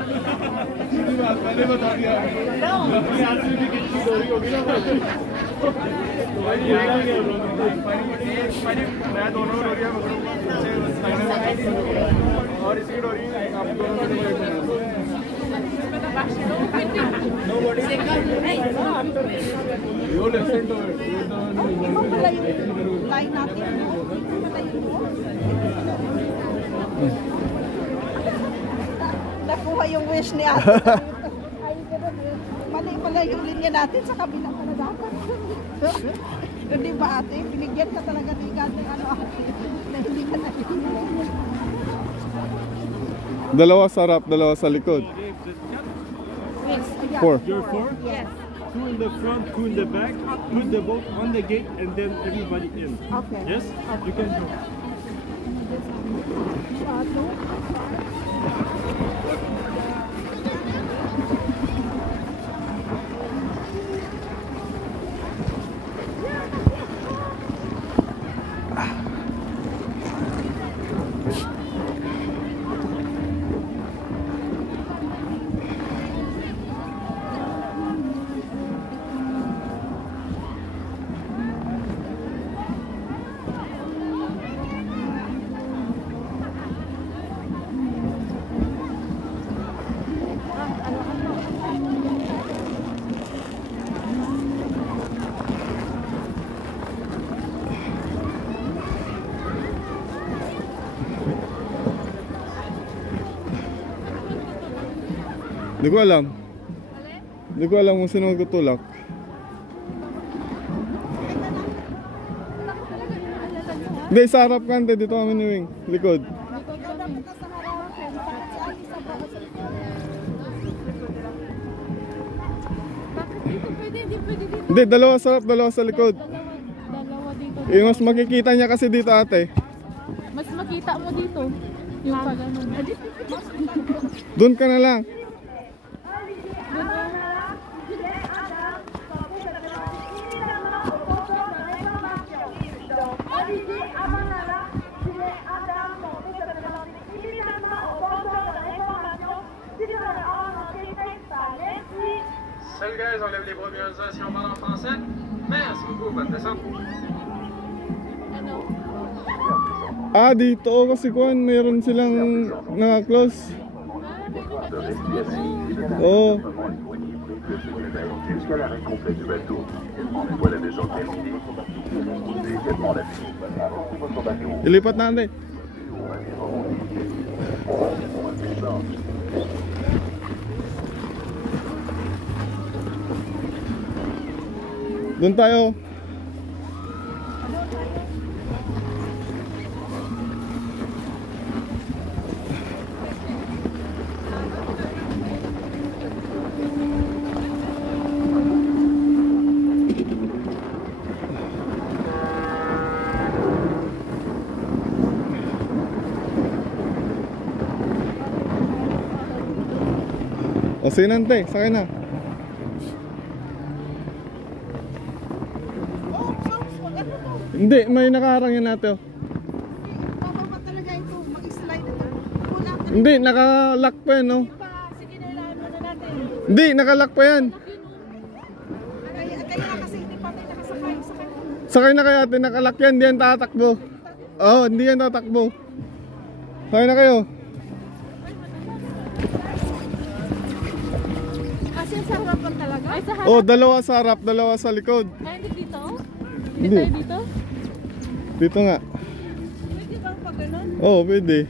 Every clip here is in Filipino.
मैंने बता दिया अपनी आदमी की कितनी डोरी होगी ना मैं दोनों डोरियां और इसकी डोरी आप दोनों nakuha yung wish ni ate. Mali pala yung linya natin sa kabila pala dapat. Hindi ba ate? Binigyan ka talaga ni God ng ano na hindi ka nakikinig. Dalawa sa harap, dalawa sa likod. Yes. 4. You're 4? Yes. 2 in the front, 2 in the back. Put the boat on the gate and then everybody in. Okay. Yes? You can go. Hindi ko alam. Hindi ko alam kung sino magtutulak. Hindi, sa harap kante. Dito kami ni Wing. Likod. Hindi, dalawa sa harap, dalawa sa likod. Dalawa dito. Mas makikita niya kasi dito ate. Mas makita mo dito. Yung pag ano. Doon ka na lang. Salut guys, on lève les bras bien ça si on parle en français. Merci beaucoup, bonne descente. Ah, dito kasi kuan, mayroon silang naka-close. Oo. Jusqu'à l'arrêt complet du bateau. Une fois la descente terminée, reposez également la fuite avant que votre bateau. Ilipat natin. Doon tayo. O sinante, sakay na. Hindi, may nakaharang yan natin. Bababa talaga ito. Mag-slide ito. Hindi, nakalock pa yan, no? Sige, nailahan muna natin. Hindi, nakalock pa yan. Kaya nga kasi hindi pa tayo nakasakay. Sakay na kayo ate, nakalock yan, hindi yan tatakbo. Oo, hindi yan tatakbo. Sakay na kayo. Kasi sa harapan talaga? Ay, sa harap. Oh, dalawa sa harap, dalawa sa likod. Ay, hindi dito? Hindi. Tayo dito? Dito nga. Pwede bang pag ganun? Oo, pwede.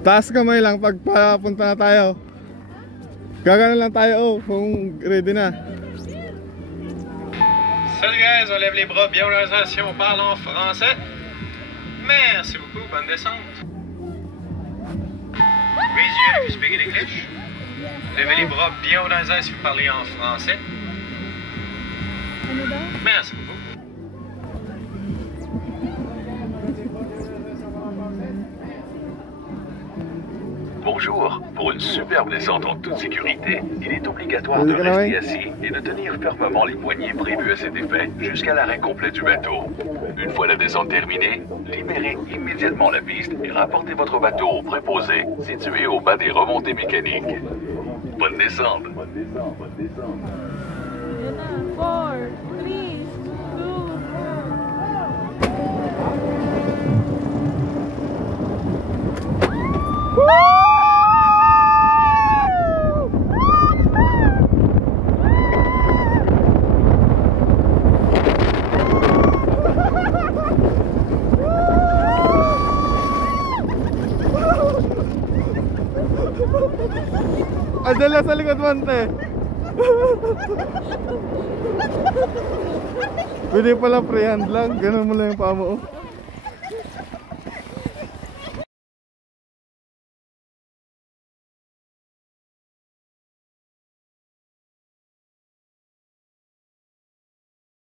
Taas kamay lang pag papunta na tayo. Gagana lang tayo, oh, kung ready na. Salut guys, on lève les bras bien dans si on parle en français. Merci beaucoup, bonne descente. Raise your hand if you speak in English. Levez les bras bien dans les airs si vous parlez en français. Ano daw? Merci beaucoup. Pour Bonjour. Pour une superbe descente en toute sécurité, il est obligatoire de rester assis et de tenir fermement les poignées prévues à cet effet jusqu'à l'arrêt complet du bateau. Une fois la descente terminée, libérez immédiatement la piste et rapportez votre bateau au préposé situé au bas des remontées mécaniques. Bonne descente. Yan na. 4, 3, 2. Adala sa likod mo, ante. Pwede pala freehand lang. Ganun mo lang yung paa mo.